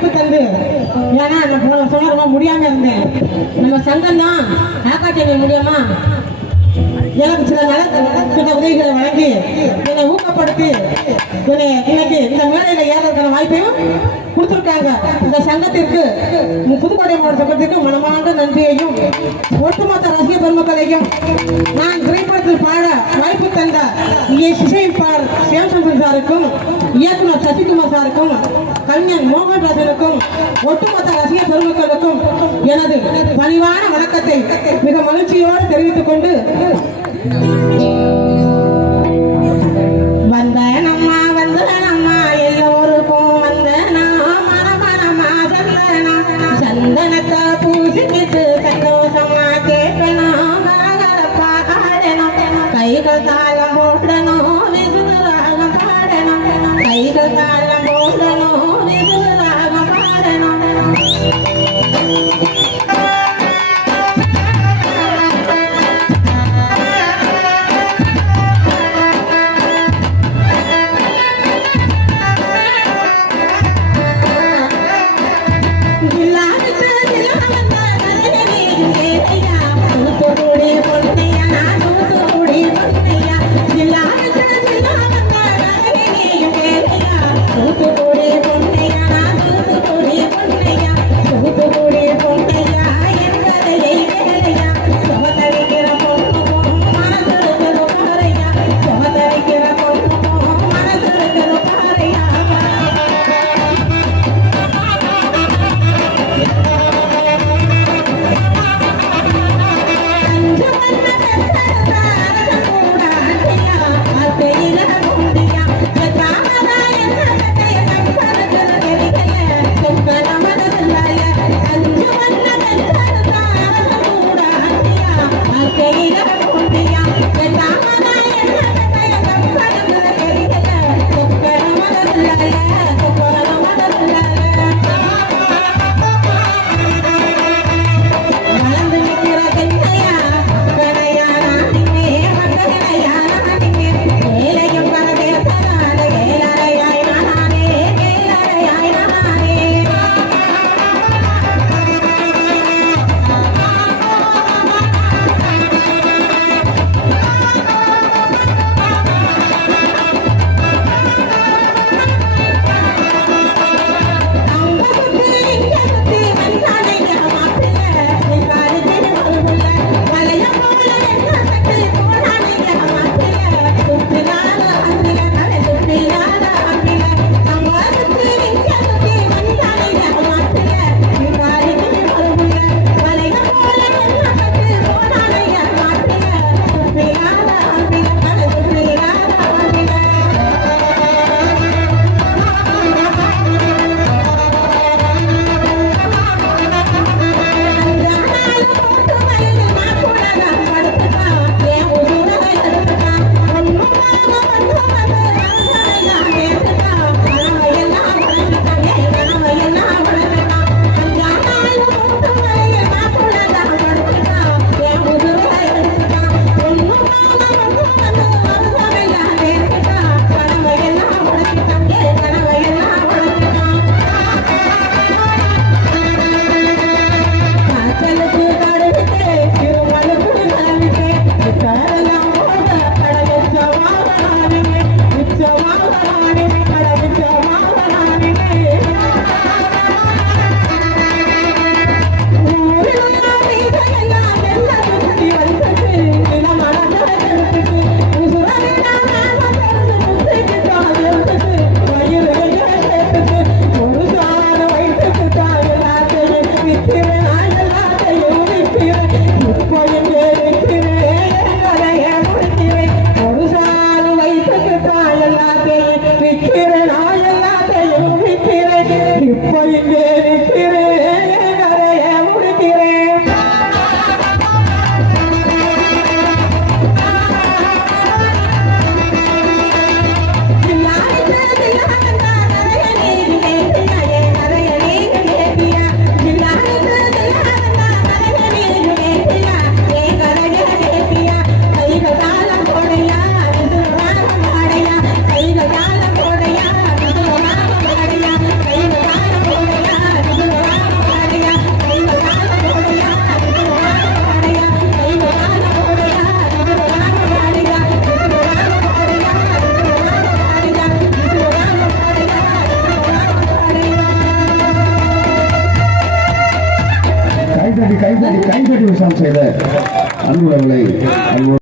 வாய்ப்பு தந்து, ஏன்னா நம்ம சொன்ன ரொம்ப முடியாம இருந்தேன். நம்ம சங்கம் தான் ஆக்காட்டி முடியுமா எனக்கு சில நலத்திட்ட உதவிகளை வழங்கி என்னை ஊக்கப்படுத்தி என்னை இன்னைக்கு இந்த மேடையில ஏறதுக்கான வாய்ப்பையும் கொடுத்துருக்காங்க. இந்த சங்கத்திற்கு, புதுக்கோட்டை மாவட்ட சங்கத்திற்கு மனமார்ந்த நன்றியையும் ஒட்டுமொத்த ரசிக பெருமக்களையும் நான் திரைப்படத்தில் பாட வாய்ப்பு தந்த இசையமைப்பாளர் சிவசங்கர் சாருக்கும், இயக்குனர் சசிகுமார் சாருக்கும், கவிஞன் மோகன்ராஜனுக்கும், ஒட்டுமொத்த ரசிக பெருமக்களுக்கும் எனது பணிவான வணக்கத்தை மிக மகிழ்ச்சியோடு தெரிவித்துக் கொண்டு வந்தனம்மா எல்லோருக்கும் வந்தனா மனமனமா சந்தனத்தை பூசிக்கிட்டு சந்தோஷமா கேட்கணும், கரகரப்பா ஆடணும், கைகள் தாளம் போடணும், விசுதராகம் பாடணும், கைகள் தாளம் போடணும், விசுதராகம் பாடணும். கைதட்டி உற்சாகம் செய்த அன்புள்ளவர்களை